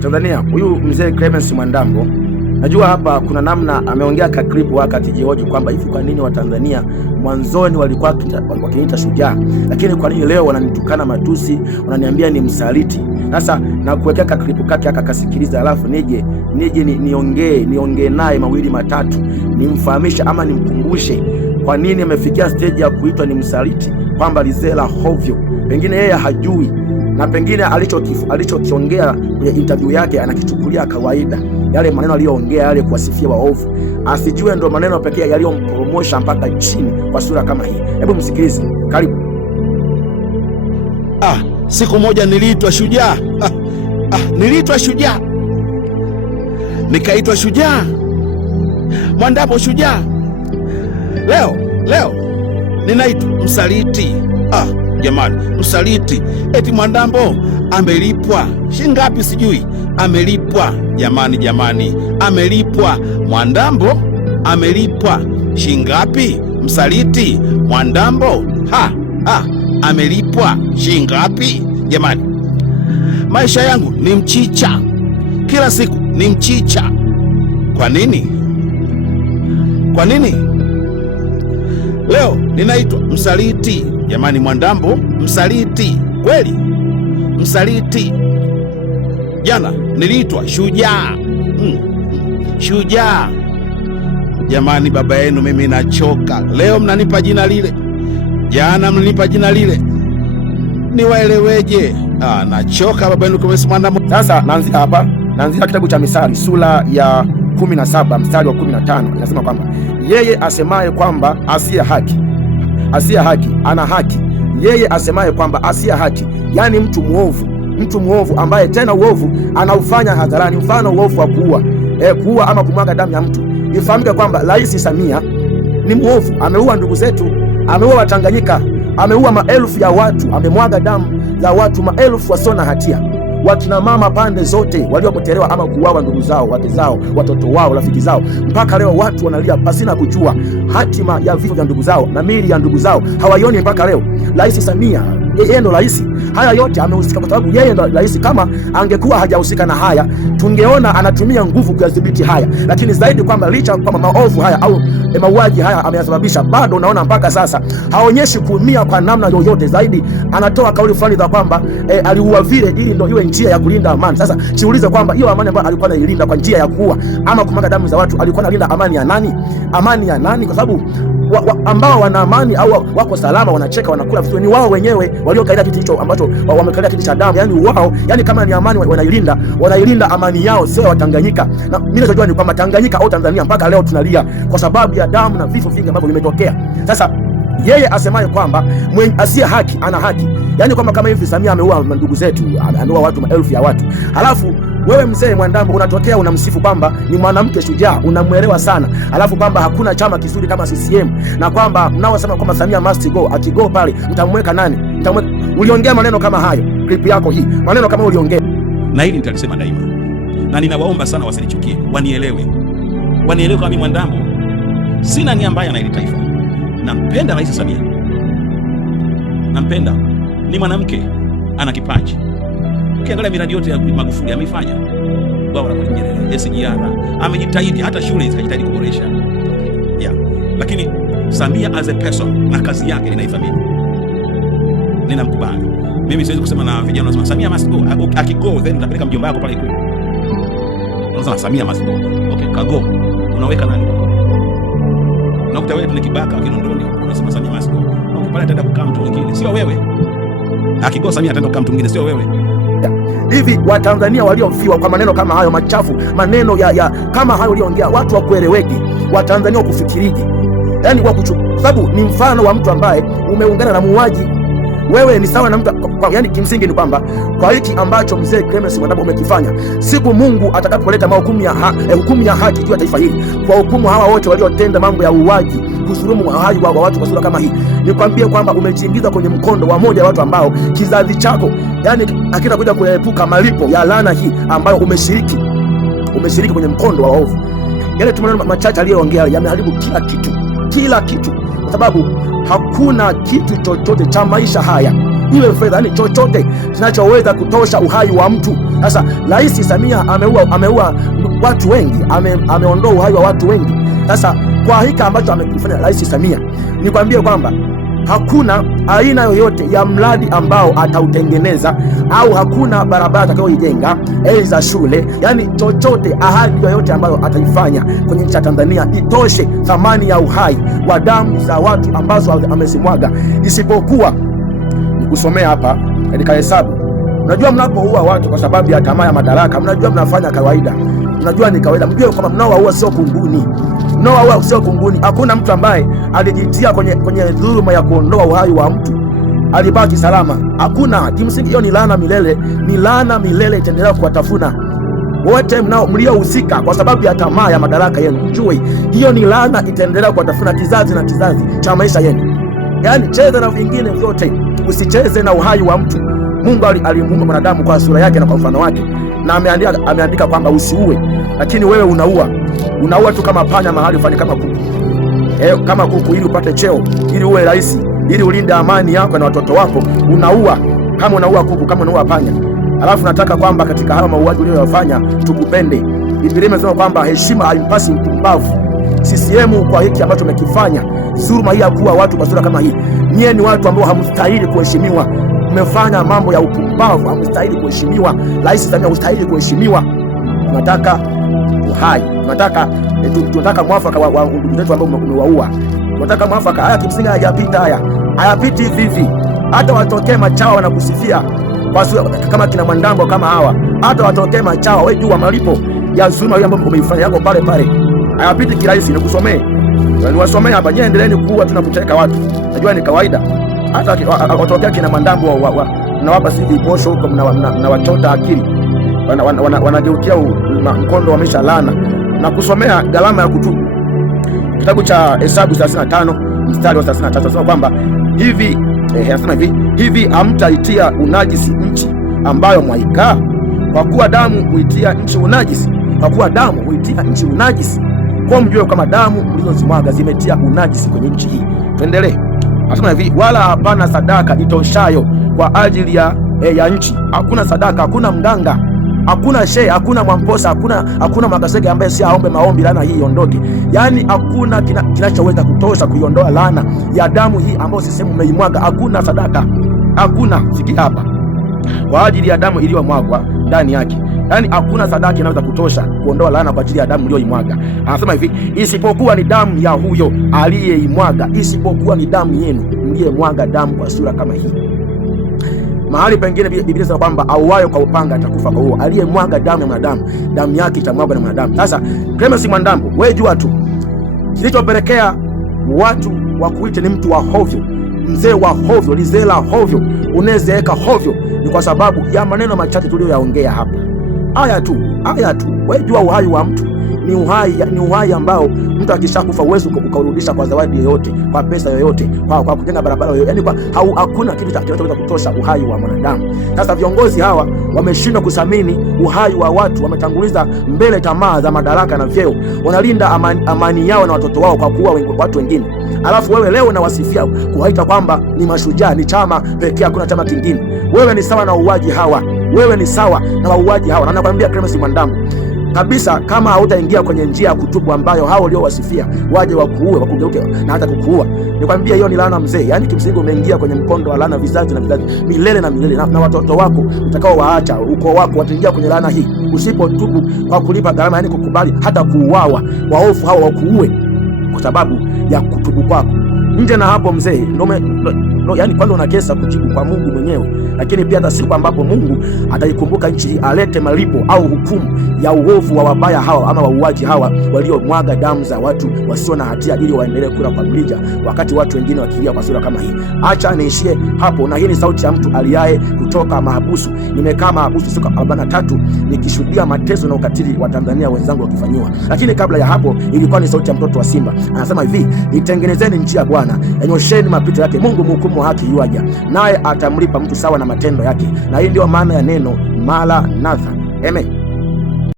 Tanzania, huyu mzee Clemence Mwandambo, najua hapa kuna namna ameongea ka clip wakati jihoji kwamba hivi kwa nini Watanzania mwanzoni walikuwa wakiniita shujaa, lakini kwa nini leo wananitukana matusi, wananiambia ni msaliti. Sasa na kuwekea ka clip kake akakasikiliza, alafu nije niongee naye mawili matatu, nimfahamisha ama nimkumbushe kwa nini amefikia stage ya kuitwa ni msaliti, kwamba lizela hovyo, pengine yeye hajui na pengine alichokiongea kwenye interview yake anakichukulia kawaida. Yale maneno aliyoongea yale kuwasifia waovu, asijue ndo maneno pekee yaliyompromosha mpaka chini kwa sura kama hii. Hebu msikilize, karibu. Siku moja niliitwa shujaa. Niliitwa shujaa, nikaitwa shujaa, Mwandambo shujaa. Leo ninaitwa msaliti. Jamani, msaliti eti Mwandambo amelipwa shingapi sijui, amelipwa jamani, amelipwa Mwandambo, amelipwa shingapi? Msaliti Mwandambo amelipwa shingapi jamani? Maisha yangu ni mchicha, kila siku ni mchicha. Kwa nini leo ninaitwa msaliti jamani? Mwandambo msaliti kweli? Msaliti. Jana niliitwa shujaa. Shujaa jamani, baba yenu mimi nachoka. Leo mnanipa jina lile, jana mnanipa jina lile, niwaeleweje? Nachoka baba yenu Clemence Mwandambo. Sasa naanzia kitabu cha Misali sura ya 17 mstari wa 15, inasema kwamba yeye asemaye kwamba asiye haki ana haki, yeye asemaye kwamba asiye haki, yani mtu muovu ambaye tena uovu anaufanya hadharani, mfano uovu wa kuua ama kumwaga damu ya mtu. Ifahamike kwamba Rais Samia ni muovu, ameua ndugu zetu, ameua Watanganyika, ameua maelfu ya watu, amemwaga damu za watu maelfu wasio na hatia, wakina mama pande zote waliopotelewa ama kuuawa ndugu zao, wake zao, watoto wao, rafiki zao. Mpaka leo watu wanalia pasina kujua hatima ya vifo vya ndugu zao na miili ya ndugu zao hawaioni mpaka leo. Rais Samia, yeye ndo rais, haya yote amehusika kwa sababu yeye ndo rais. Kama angekuwa hajahusika na haya, tungeona anatumia nguvu kuyadhibiti haya, lakini zaidi kwamba licha kwamba maovu haya au mauaji haya ameyasababisha, bado unaona mpaka sasa haonyeshi kuumia kwa namna yoyote. Zaidi anatoa kauli fulani za kwamba aliua vile ili ndio iwe njia ya kulinda amani. Sasa jiulize kwamba hiyo amani ambayo alikuwa anailinda kwa njia ya kuua ama kumwaga damu za watu, alikuwa analinda amani ya nani? Amani ya nani? Kwa sababu ambao wana amani au wako salama, wanacheka, wanakula vizuri, ni wao wenyewe waliokalia kiti hicho ambacho wamekalia kiti cha damu. Yani wao, yani kama ni amani wanailinda amani yao, sio Watanganyika. Na mimi ninachojua ni kwamba Tanganyika au Tanzania mpaka leo tunalia kwa sababu ya damu na vifo vingi ambavyo vimetokea. Sasa yeye asemaye kwamba asiye haki ana haki, yani kwamba kama hivi Samia ameua ndugu zetu, ameua watu maelfu ya watu, halafu wewe mzee Mwandambo unatokea unamsifu kwamba ni mwanamke shujaa, unamwelewa sana, halafu kwamba hakuna chama kizuri kama CCM, na kwamba mnaosema kwamba Samia must go, akigo pale mtamweka nani? Uliongea maneno kama hayo, clip yako hii, maneno kama uliongea, na hili nitalisema daima, na ninawaomba sana wasinichukie, wanielewe kama mimi Mwandambo sina nia mbaya na hili taifa. Nampenda Rais Samia, nampenda, ni mwanamke, ana kipaji. Ukiangalia miradi yote ya Magufuli amefanya, bwana Mwalimu Nyerere, SGR, amejitahidi, hata shule zikajitahidi kuboresha. Lakini Samia as a person na kazi yake ninaithamini, ninamkubali. Mimi siwezi kusema na vijana wanasema Samia must go, akigo then utapeleka mjomba wako pale Ikulu. Unasema Samia must go. Okay, kago. Unaweka nani? Unakuta wewe ni kibaka Kinondoni, unasema Samia must go. Okay, pale ataenda kukaa mtu mwingine, sio wewe. Akigo Samia ataenda kukaa mtu mwingine, sio wewe. Hivi Watanzania waliofiwa kwa maneno kama hayo machafu, maneno ya kama hayo uliongea, watu wakueleweki, Watanzania wakufikiriji, yani sababu ni mfano wa mtu ambaye umeungana na muuaji. Wewe ni sawa na mtu, yani kimsingi ni kwamba kwa hiki ambacho mzee Clemence Mwandambo umekifanya, siku Mungu atakapoleta hukumu ya haki juu ya taifa hili, kwa hukumu hawa wote waliotenda mambo ya uuaji, kusurumu uhai wa watu kwa sura kama hii, nikwambie kwamba umejiingiza kwenye mkondo wa moja ya watu ambao kizazi chako yani hakita kuja kuepuka malipo ya laana hii ambayo umeshiriki kwenye mkondo wa waovu. Yale tumaneno machache aliyoongea yameharibu kila kitu, kwa sababu hakuna kitu chochote cha maisha haya iwe fedha, yani chochote kinachoweza kutosha uhai wa mtu. Sasa Rais Samia ameua watu wengi, ameondoa uhai wa watu wengi. Sasa kwa hika ambacho amekifanya Rais Samia, nikwambie kwamba hakuna aina yoyote ya mradi ambao atautengeneza au hakuna barabara atakayoijenga, za shule, yani chochote, ahadi yoyote ambayo ataifanya kwenye nchi ya Tanzania itoshe thamani ya uhai wa damu za watu ambazo amezimwaga, isipokuwa nikusomea hapa katika Hesabu. Unajua, mnapoua watu kwa sababu ya tamaa ya madaraka, mnajua mnafanya kawaida, mnajua ni kawaida. Mjue kwamba mnaowaua sio kunguni, mnaowaua sio kunguni. Hakuna mtu ambaye alijitia kwenye dhuluma ya kuondoa uhai wa mtu alibaki salama, hakuna. Kimsingi hiyo ni laana milele, ni laana milele, itaendelea kuwatafuna wote mliohusika kwa sababu ya tamaa ya madaraka yenu. Mjue hiyo ni laana, itaendelea kuwatafuna kizazi na kizazi cha maisha yenu. Yani cheza na vingine vyote, usicheze na uhai wa mtu. Mungu alimuumba mwanadamu kwa sura yake na kwa mfano wake, na ameandika kwamba usiue, lakini wewe unaua tu kama panya mahali fulani, kama kuku. Kama kuku, ili upate cheo, ili uwe rais, ili ulinde amani yako na watoto wako, unaua. Kama unaua kuku, kama unaua panya, alafu nataka kwamba katika hayo mauaji uliyofanya tukupende. Biblia imesema kwamba heshima haimpasi mpumbavu. CCM kwa hiki ambacho umekifanya, dhuluma hii ya kuwa watu kwa sura kama hii, nyie ni watu ambao hamstahili kuheshimiwa. Mmefanya mambo ya upumbavu, hamstahili kuheshimiwa. Rais Samia hustahili kuheshimiwa. Tunataka uhai, tunataka mwafaka wa ndugu zetu ambao umewaua. Tunataka mwafaka. Haya kimsingi hayapiti hivi. Hata watokee machawa wanakusifia kama kina Mwandambo, kama hawa, hata watokee machawa, wewe jua malipo ya dhuluma hiyo ambayo umeifanya yako pale pale. Hayapiti kirahisi. Nikusomee, niwasomee hapa. Nyie endeleeni kuua, tunakuteka watu, najua ni kawaida. Hata watokea kina Mwandambo mnawapa sisi posho huko, mnawachota akili, wanageukia mkondo wa maisha laana. Na kusomea gharama ya kutubu, kitabu cha Hesabu 35 mstari wa 33, anasema kwamba hivi hamtaitia unajisi nchi ambayo mwaikaa, kwa kuwa damu huitia nchi unajisi. Kwa mjue kama damu mlizozimwaga zimetia unajisi kwenye nchi hii. Tuendelee. Anasema hivi, wala hapana sadaka itoshayo kwa ajili ya nchi. Hakuna sadaka, hakuna mganga, hakuna shehe, hakuna mwamposa, hakuna makasege ambaye si aombe maombi laana hii iondoke. Yani hakuna kinachoweza kutosha kuiondoa laana ya damu hii ambayo sisemu umeimwaga. Hakuna sadaka, hakuna. Sikia hapa, kwa ajili ya damu iliyomwagwa ndani yake. Yani hakuna sadaka inaweza kutosha kuondoa laana kwa ajili ya damu iliyoimwaga. Anasema hivi, isipokuwa ni damu ya huyo aliyeimwaga, isipokuwa ni damu yenu mliyemwaga damu kwa sura kama hii. Mahali pengine Biblia inasema kwamba auayo kwa upanga atakufa kwa huo. Aliyemwaga damu ya mwanadamu, damu yake itamwagwa na mwanadamu. Sasa Clemence Mwandambo, wewe jua tu kilichopelekea watu wakuite ni mtu wa hovyo, mzee wa hovyo, lizee la hovyo, unezeeka hovyo, ni kwa sababu ya maneno machache tuliyoyaongea hapa. Haya tu. Wewe jua uhai wa mtu ni uhai ambao mtu akishakufa uwezo ukaurudisha kwa zawadi yoyote, kwa pesa yoyote, kwa kujenga barabara yoyote. Yani hakuna kitu kinachoweza kutosha uhai wa mwanadamu. Sasa viongozi hawa wameshindwa kuthamini uhai wa watu, wametanguliza mbele tamaa za madaraka na vyeo, wanalinda amani yao na watoto wao kwa kuua watu wengine. Alafu wewe leo unawasifia kuwaita kwamba ni mashujaa, ni chama pekee, hakuna chama kingine. Wewe ni sawa na wauaji hawa, wewe ni sawa na wauaji hawa. Na nakwambia Clemence Mwandambo kabisa, kama hautaingia kwenye njia ya kutubu ambayo hao waliowasifia waje wakuue, wakugeuke na hata kukuua, nikwambia hiyo ni laana mzee. Yani kimsingi umeingia kwenye mkondo wa laana vizazi na vizazi, milele na milele, na watoto wako utakao waacha, ukoo wako wataingia kwenye laana hii usipotubu kwa kulipa gharama, yani kukubali hata kuuawa. Waofu hao wakuue kwa sababu ya kutubu kwako. Nje na hapo mzee, yani kwanza una kesa kujibu kwa Mungu mwenyewe, lakini pia hata siku ambapo Mungu ataikumbuka nchi hii alete malipo au hukumu ya uovu wa wabaya hawa ama wauaji hawa waliomwaga damu za watu wasio na hatia ili waendelee kula kwa mlija wakati watu wengine wakilia kwa sura kama hii. Acha niishie hapo, na hii ni sauti ya mtu aliaye kutoka mahabusu. Nimekaa mahabusu siku 43 nikishuhudia mateso na ukatili wa Tanzania wenzangu wakifanyiwa, lakini kabla ya hapo ilikuwa ni sauti ya mtoto wa simba. Anasema hivi, itengenezeni njia ya Bwana, enyosheni mapito yake. Mungu mhukumu wa haki yuaja, naye atamlipa mtu sawa na matendo yake. Na hii ndio maana ya neno Maranatha. Amen.